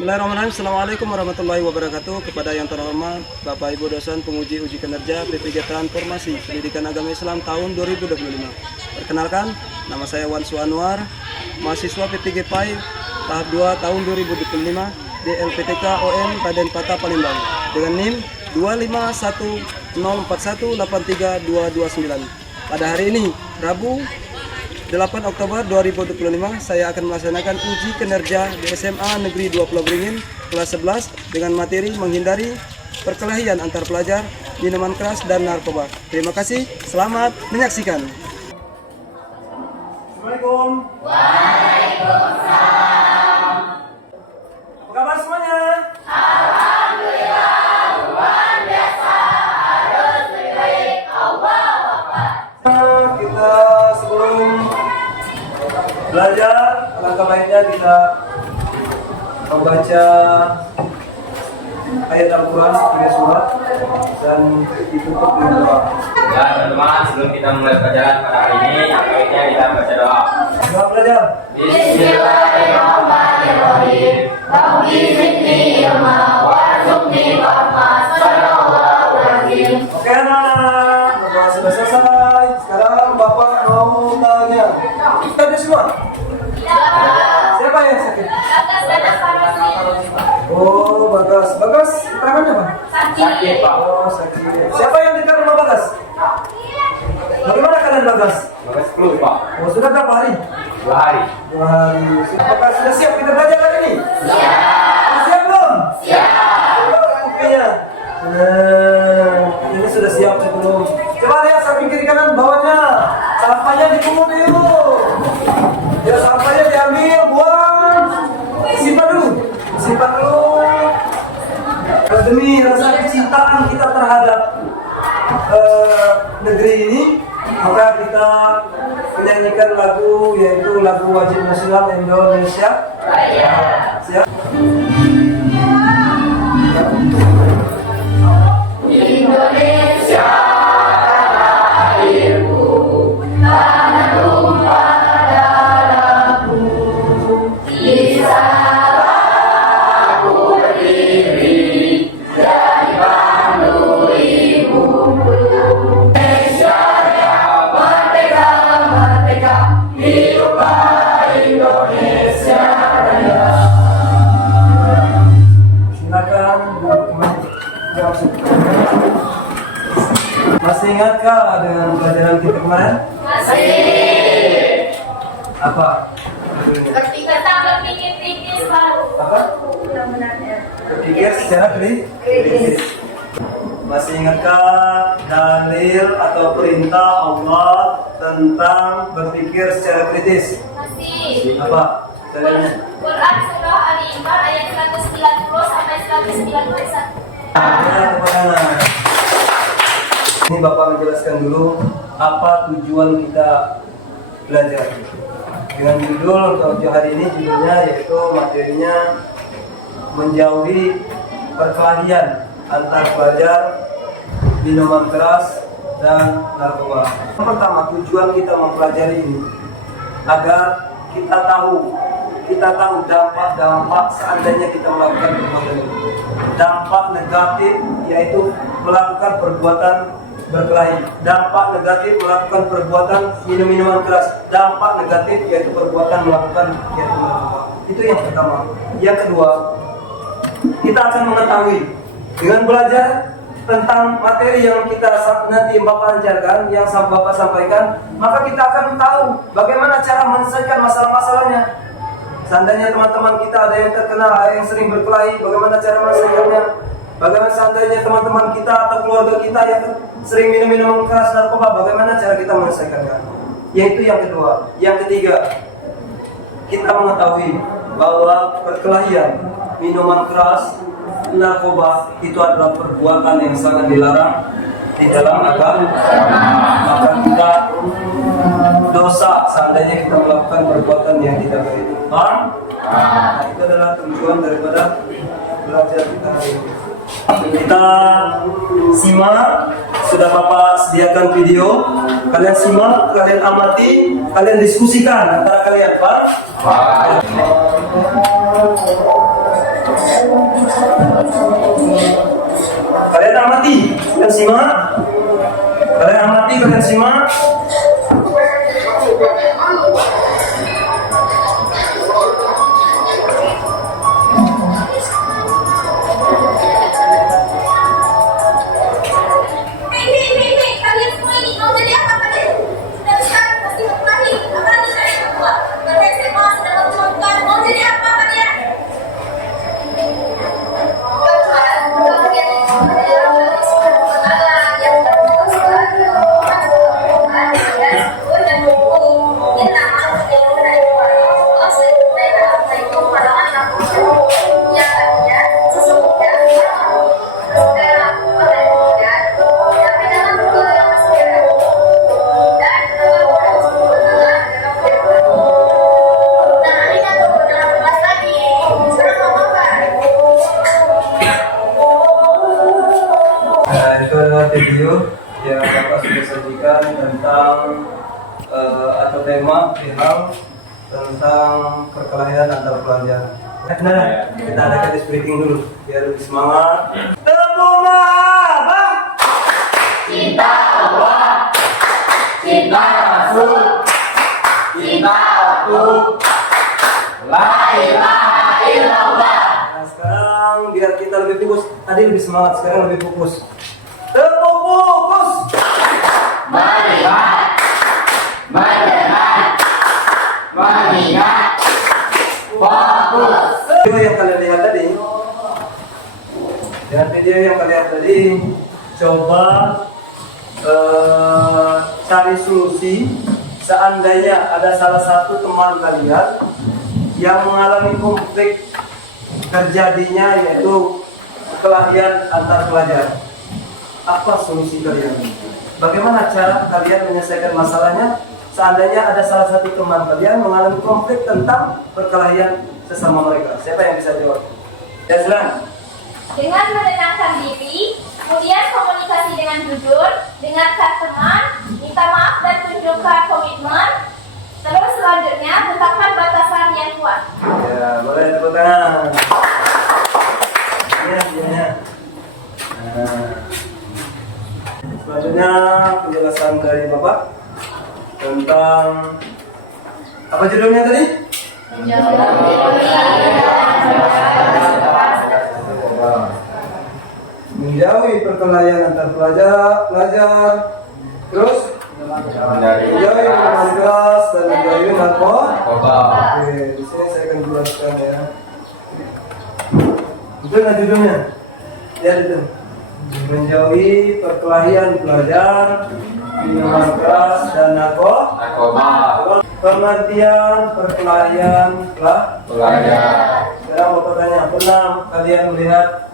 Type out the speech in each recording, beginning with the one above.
Bismillahirrahmanirrahim. Assalamualaikum warahmatullahi wabarakatuh. Kepada yang terhormat Bapak Ibu dosen penguji uji kinerja PPG Transformasi Pendidikan Agama Islam tahun 2025. Perkenalkan, nama saya Wan Suanwar, mahasiswa PPG PAI tahap 2 tahun 2025 di LPTK ON Raden Patah Palembang dengan NIM 25104183229. Pada hari ini, Rabu 8 Oktober 2025, saya akan melaksanakan uji kinerja di SMA Negeri 2 Pulau Beringin kelas 11 dengan materi menghindari perkelahian antar pelajar, minuman keras dan narkoba. Terima kasih, selamat menyaksikan. Assalamualaikum. Waalaikumsalam. Apa kabar semuanya? Alhamdulillah, luar biasa, harus lebih baik. Allahu Akbar. Kita sebelum belajar, alangkah baiknya kita membaca ayat Al-Quran 3 surat dan ditutup dengan doa. Ya teman-teman, sebelum kita mulai pelajaran pada hari ini, baiknya kita baca doa. Doa belajar. Bismillahirrahmanirrahim. Rabbi zidni ilma warzuqni fahma. Sadaqallahu azim. Oke anak-anak, doa sudah selesai. Sekarang Bapak mau tanya. Kita ada semua? Siapa yang sakit? Oh, Bagas. Bagas, keterangannya apa? Sakit Pak. Oh, sakit. Siapa yang dekat rumah Bagas? Bagaimana keadaan Bagas? Bagas flu Pak. Oh, sudah berapa hari? 2 hari. 2 hari. Apakah sudah siap kita belajar hari ini? Siap. Siap belum? Siap. Buktinya. Nah, ini sudah siap sebelum. Coba lihat samping kiri kanan bawahnya. Sampahnya dipungut dulu. Ya, sampahnya diambil, buang. Simpan dulu. Simpan dulu. Demi rasa kecintaan kita terhadap negeri ini, maka kita menyanyikan lagu, yaitu lagu wajib nasional Indonesia. Siap? Indonesia tanah airku, tanah tumpah darahku. Di sana aku berdiri dari pandu ibuku. Indonesia Raya, merdeka, merdeka, hiduplah Indonesia Raya. Silakan jawab. Masih ingatkah dengan pelajaran kita kemarin? Masih. Apa? Ketika tak berpikir-pikir baru. Apa? Berpikir secara kritis. Masih ingatkah dalil atau perintah Allah tentang berpikir secara kritis? Masih. Apa? Dalilnya? Quran surah Ali Imran ayat 190 sampai 191. Ya, teman-teman. Ini Bapak menjelaskan dulu apa tujuan kita belajar. Dengan judul untuk hari ini judulnya yaitu materinya menjauhi perkelahian antar pelajar, minuman keras dan narkoba. Yang pertama, tujuan kita mempelajari ini agar kita tahu dampak seandainya kita melakukan perbuatan ini. Dampak negatif yaitu melakukan perbuatan berkelahi, dampak negatif melakukan perbuatan minum-minuman keras, dampak negatif yaitu perbuatan melakukan kegiatan narkoba. Itu yang pertama. Yang kedua, kita akan mengetahui dengan belajar tentang materi yang kita nanti Bapak ajarkan, yang Bapak sampaikan, maka kita akan tahu bagaimana cara menyelesaikan masalah-masalahnya. Seandainya teman-teman kita ada yang terkena, ada yang sering berkelahi, bagaimana cara menyelesaikannya? Bagaimana seandainya teman-teman kita atau keluarga kita yang sering minum-minum keras narkoba, bagaimana cara kita menyelesaikannya? Yaitu yang kedua. Yang ketiga, kita mengetahui bahwa perkelahian, minuman keras, narkoba itu adalah perbuatan yang sangat dilarang di dalam agama. Maka kita dosa seandainya kita melakukan perbuatan yang tidak baik. Paham? Nah, itu adalah tujuan daripada belajar kita hari ini. Kita simak, sudah Bapak sediakan video. Kalian simak, kalian amati, kalian diskusikan antara kalian, Pak. Kalian amati, kalian simak. Kalian amati, kalian simak. Kalian semua ini mau jadi apa kalian? Sudah besar, pasti berkelahi. Apalagi kalian berdua. Kalian semua sudah menentukan mau jadi apa kalian? Itu adalah video yang Bapak sudah sajikan tentang atau tema perihal tentang perkelahian antar pelajar. Nah, kita adakan speaking dulu biar lebih semangat. Tepuk Bang! Cinta Allah, cinta Rasul, cinta aku, la ilaha illallah. Nah, sekarang biar kita lebih fokus. Tadi lebih semangat, sekarang lebih fokus. Tepuk fokus. Melihat, mendengar, mengingat, fokus. Video yang kalian lihat tadi, dan video yang kalian lihat tadi, coba cari solusi seandainya ada salah satu teman kalian yang mengalami konflik terjadinya yaitu perkelahian antar pelajar. Apa solusi kalian? Bagaimana cara kalian menyelesaikan masalahnya seandainya ada salah satu teman kalian mengalami konflik tentang perkelahian sesama mereka? Siapa yang bisa jawab? Ya, silakan. Dengan menenangkan diri, kemudian komunikasi dengan jujur, dengarkan teman, minta maaf dan tunjukkan komitmen. Terus selanjutnya tetapkan batasan yang kuat. Ya, boleh tepuk tangan. Iya. Nah. Selanjutnya penjelasan dari Bapak tentang apa judulnya tadi? Menjauhi perkelahian antar pelajar, terus menjauhi minuman keras dan menjauhi narkoba. Oke, di sini saya akan jelaskan ya. Itu nah judulnya. Lihat itu. Menjauhi perkelahian pelajar, minuman keras dan narkoba. Pengertian perkelahian pelajar. Sekarang Bapak tanya, pernah kalian melihat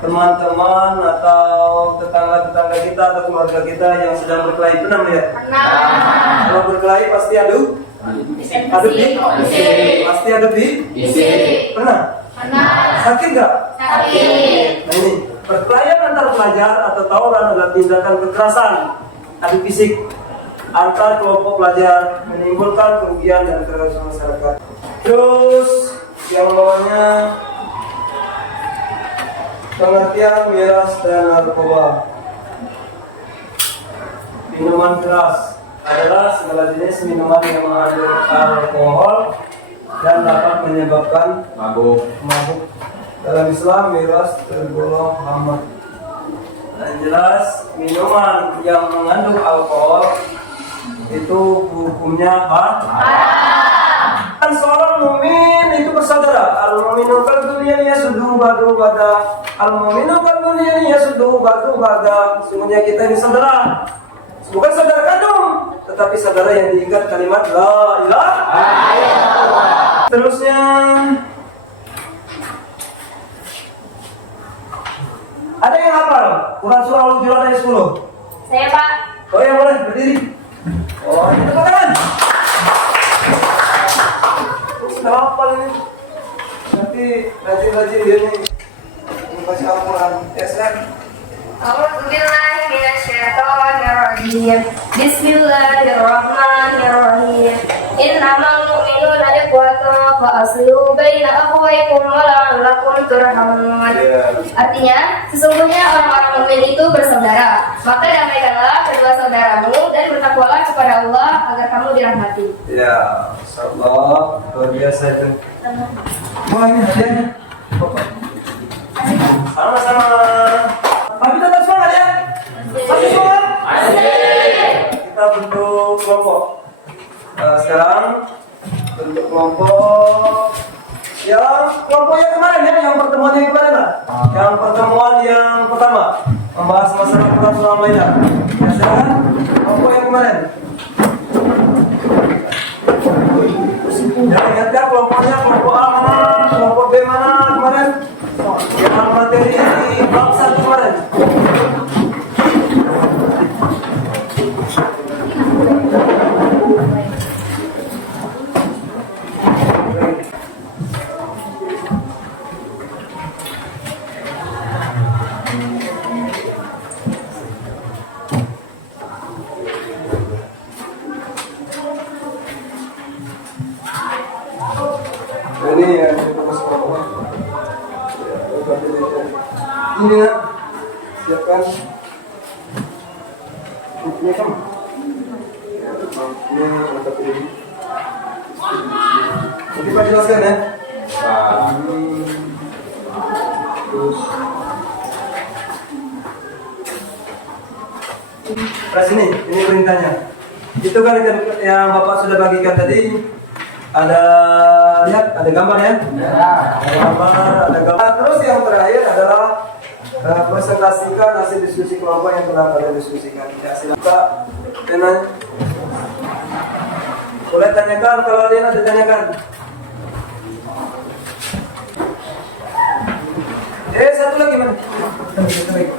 teman-teman atau tetangga-tetangga kita atau keluarga kita yang sedang berkelahi? Pernah melihat? Kalau berkelahi pasti adu di? Pasti adu di? Pernah? Sakit nggak? Nah ini, perkelahian antar pelajar atau tawuran adalah tindakan kekerasan adu fisik antar kelompok pelajar menimbulkan kerugian dan kerusakan masyarakat. Terus yang bawahnya pengertian miras dan narkoba. Minuman keras adalah segala jenis minuman yang mengandung alkohol dan dapat menyebabkan mabuk. Dalam Islam miras tergolong haram. Dan jelas minuman yang mengandung alkohol itu hukumnya haram. Dan seorang mukmin itu bersaudara. Al-mu'minu kalbunyan yasuddu ba'du ba'da. Al-mu'minu kalbunyan yasuddu ba'du ba'da. Sesungguhnya kita ini saudara. Bukan saudara kandung, tetapi saudara yang diikat kalimat la ilaha illallah. Terusnya ada yang hafal Quran surah Al-Hujurat ayat 10? Saya Pak. Oh ya, boleh berdiri. Oh, tepuk tangan. Sudah hafal ini. Nanti rajin dia nih membaca Al-Quran. Ya, silakan. A'udzubillahi minasyaitonirrajim. Bismillahirrahmanirrahim. Innamal mu'minuna ikhwatun fa aslihu baina akhawaykum wa la'allakum turhamun. Artinya, sesungguhnya orang-orang mukmin itu bersaudara. Maka damaikanlah kedua saudaramu dan bertakwalah kepada Allah agar kamu dirahmati. Ya, insyaallah luar biasa itu. Wah, ini hadiahnya. Sama-sama. Tapi tetap semangat ya. Masih semangat? Kita bentuk kelompok. Sekarang bentuk kelompok yang kemarin ya, yang pertemuan yang kemarin lah. Yang pertemuan yang pertama membahas masalah peraturan Maidah. Ya, sekarang kelompok yang kemarin. Ya, ingatkan kelompoknya, kelompok A mana, kelompok B mana kemarin? Yang materi bab 1 kemarin. Ini yang kita masuk kelompok. Ini ya, siapkan bukunya kan? Ini kita pilih. Nanti Pak jelaskan ya. Terus ini perintahnya. Itu kan yang Bapak sudah bagikan tadi. Ada lihat, ada gambar ya? Ada gambar. Terus yang terakhir adalah presentasikan hasil diskusi kelompok yang telah kalian diskusikan. Ya, silakan. Dan boleh tanyakan kalau ada tanyakan. Satu lagi man. Satu lagi.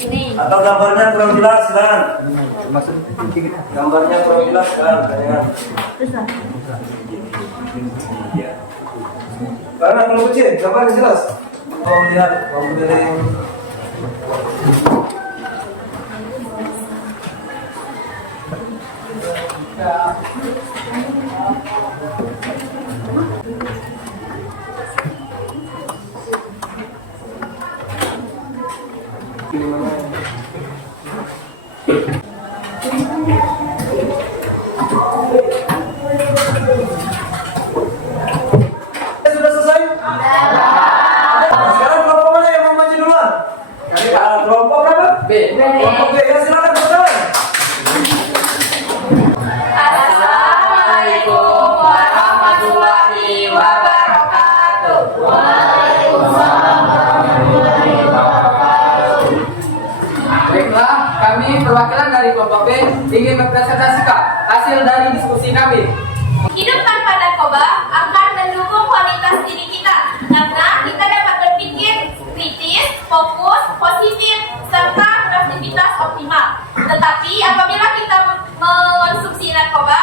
Ini. Atau gambarnya kurang jelas kan? Gambarnya kurang jelas kan? Karena kalau kecil, gambarnya jelas. Mau melihat, mau melihat. Sudah selesai? Sekarang kelompok mana yang mau maju duluan? Kelompok berapa? B. Kelompok B, ya silakan berjalan. Assalamualaikum warahmatullahi wabarakatuh. Baiklah, kami perwakilan dari kelompok B ingin mempresentasikan hasil dari diskusi kami. Hidup tanpa narkoba akan mendukung kualitas diri kita karena kita dapat berpikir kritis, fokus, positif, serta beraktivitas optimal. Tetapi apabila kita mengonsumsi narkoba,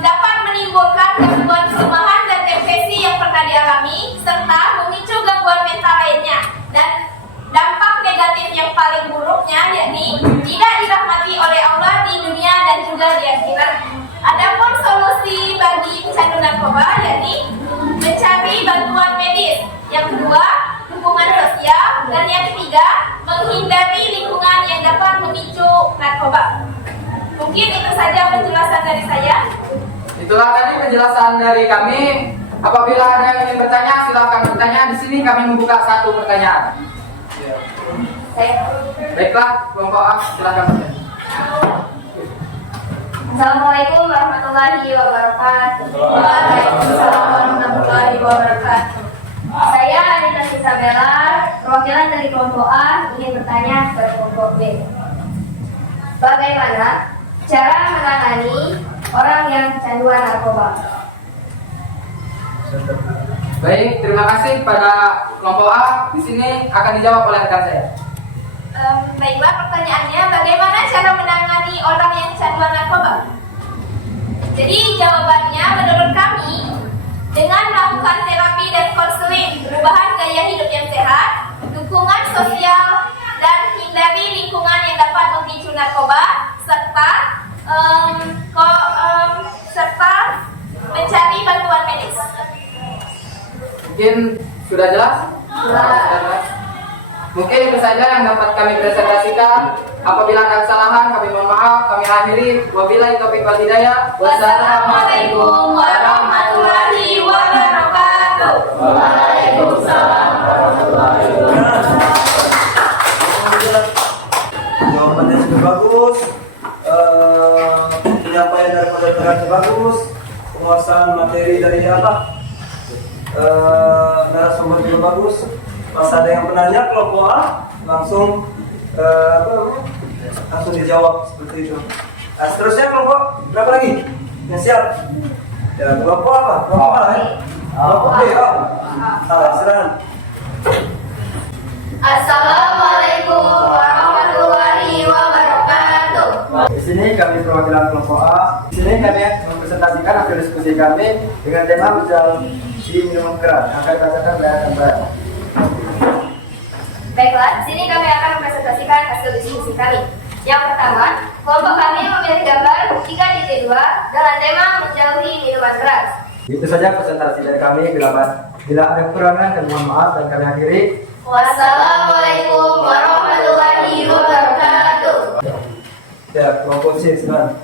dapat menimbulkan gangguan kesemahan dan depresi yang pernah dialami, serta memicu gangguan mental lainnya. Dan dampak negatif yang paling buruknya yakni tidak dirahmati oleh Allah di dunia dan juga di akhirat. Adapun solusi bagi pecandu narkoba yakni mencari bantuan medis. Yang kedua, dukungan sosial, dan yang ketiga, menghindari lingkungan yang dapat memicu narkoba. Mungkin itu saja penjelasan dari saya. Itulah tadi penjelasan dari kami. Apabila ada yang ingin bertanya, silakan bertanya. Di sini kami membuka satu pertanyaan. Baiklah, kelompok A, silakan bertanya. Assalamualaikum warahmatullahi wabarakatuh. Waalaikumsalam warahmatullahi wabarakatuh. Saya Anita Isabella, perwakilan dari kelompok A ingin bertanya kepada kelompok B. Bagaimana cara menangani orang yang kecanduan narkoba? Baik, terima kasih pada kelompok A. Di sini akan dijawab oleh rekan saya. Baiklah, pertanyaannya bagaimana cara menangani orang yang kecanduan narkoba? Jadi jawabannya menurut kami, dengan melakukan terapi dan konseling perubahan gaya hidup yang sehat, dukungan sosial, dan hindari lingkungan yang dapat memicu narkoba, serta mencari bantuan medis. Mungkin sudah jelas? Sudah. Mungkin itu saja yang dapat kami presentasikan. Apabila ada kesalahan, kami mohon maaf. Kami akhiri. Wabillahi taufiq wal hidayah. Wassalamualaikum warahmatullahi wabarakatuh. Waalaikumsalam warahmatullahi wabarakatuh. Jawabannya sudah bagus, penyampaian daripada pengajar bagus, penguasaan materi dari narasumber juga bagus. Pas ada yang penanya kelompok A langsung langsung dijawab seperti itu. Nah, seterusnya kelompok berapa lagi? Yang siap? Ya, kelompok apa? Kelompok A ya? Kelompok B ya? Silakan. Assalamualaikum warahmatullahi wabarakatuh. Di sini kami perwakilan kelompok A. Di sini kami mempresentasikan hasil diskusi kami dengan tema menjauhi minuman keras. Akan katakan akan berat. Baiklah, di sini kami akan mempresentasikan hasil diskusi kami. Yang pertama, kelompok kami memilih gambar 3.2 dengan tema menjauhi minuman keras. Itu saja presentasi dari kami. Bila ada kekurangan dan mohon maaf dan kami akhiri. Wassalamualaikum warahmatullahi wabarakatuh. Ya, kelompok C silakan.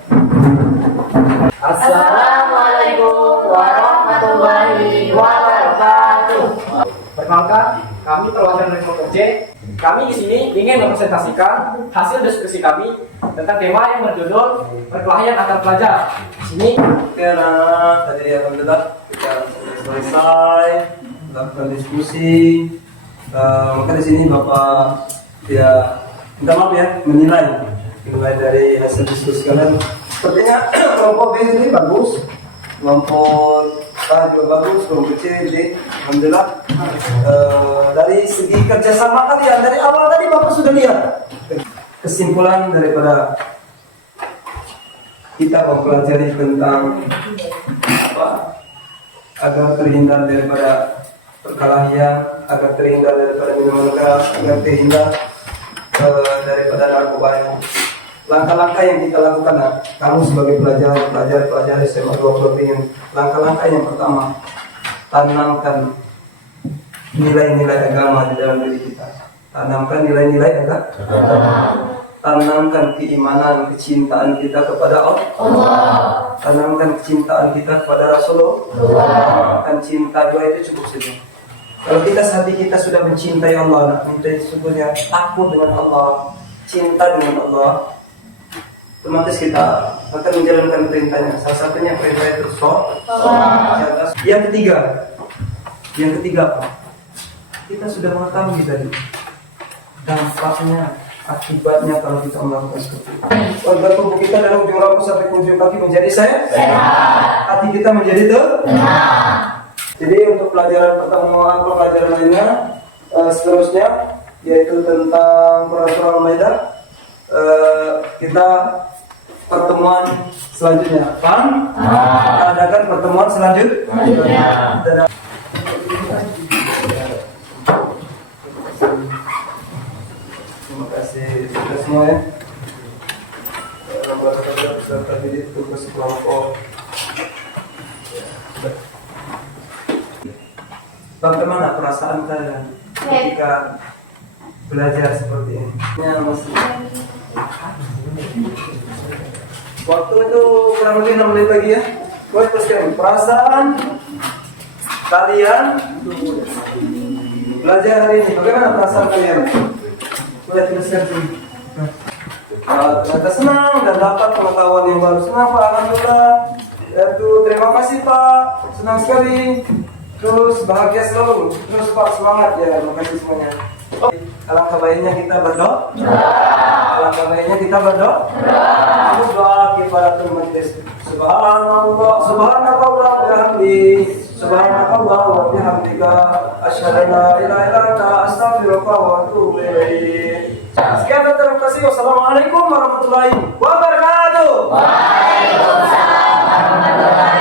Assalamualaikum warahmatullahi wabarakatuh. Perkenalkan, kami perwakilan dari kelompok C. Kami di sini ingin mempresentasikan hasil diskusi kami tentang tema yang berjudul perkelahian antar pelajar. Di sini, Oke, anak, tadi alhamdulillah kita selesai melakukan diskusi. Maka di sini Bapak minta maaf ya, menilai dari hasil diskusi kalian. Sepertinya kelompok B ini bagus, kelompok A juga bagus, kelompok C jadi alhamdulillah. Dari segi kerjasama kalian dari awal tadi Bapak sudah lihat kesimpulan daripada kita mempelajari tentang apa agar terhindar daripada perkelahian, agar terhindar daripada minuman keras, agar terhindar daripada narkoba. Langkah-langkah yang kita lakukan, kamu sebagai pelajar SMA 2 ingin langkah-langkah yang pertama, tanamkan nilai-nilai agama di dalam diri kita. Tanamkan nilai-nilai agama. Tanamkan keimanan, kecintaan kita kepada Allah. Tanamkan kecintaan kita kepada Rasulullah. Dan cinta dua itu cukup saja. Kalau kita hati kita sudah mencintai Allah, mencintai sungguhnya takut dengan Allah, cinta dengan Allah, otomatis kita akan menjalankan perintahnya. Salah satunya perintah itu sholat. Yang ketiga apa? Kita sudah mengetahui tadi dampaknya, akibatnya kalau kita melakukan seperti itu. Organ tubuh kita dari ujung rambut sampai ke ujung kaki menjadi sehat. Hati kita menjadi tenang. Jadi untuk pelajaran pertama, pelajaran lainnya seterusnya yaitu tentang peraturan Al-Maidah. Kita pertemuan selanjutnya. Paham? Kita adakan pertemuan selanjutnya. Terima kasih kita semua ya. Beserta diri tugas kelompok. Bagaimana perasaan kalian ketika belajar seperti ini? Ya, masih. Waktu itu kurang lebih 6 menit lagi ya. Boleh teruskan perasaan kalian belajar hari ini. Bagaimana perasaan kalian? Boleh teruskan sini. Ternyata senang dan dapat pengetahuan yang baru. Senang Pak, alhamdulillah. Terima kasih Pak, senang sekali. Terus bahagia selalu. Terus Pak semangat ya. Terima kasih semuanya. Alangkah baiknya kita berdoa. Alangkah baiknya kita berdoa. Aku doa kepada majlis. Subhanallah, subhanallah wa bihamdi. Subhanallah wa bihamdika. Asyhadu an la ilaha illa anta astaghfiruka wa atubu ilaik. Sekian dan terima kasih. Wassalamualaikum warahmatullahi wabarakatuh. Waalaikumsalam warahmatullahi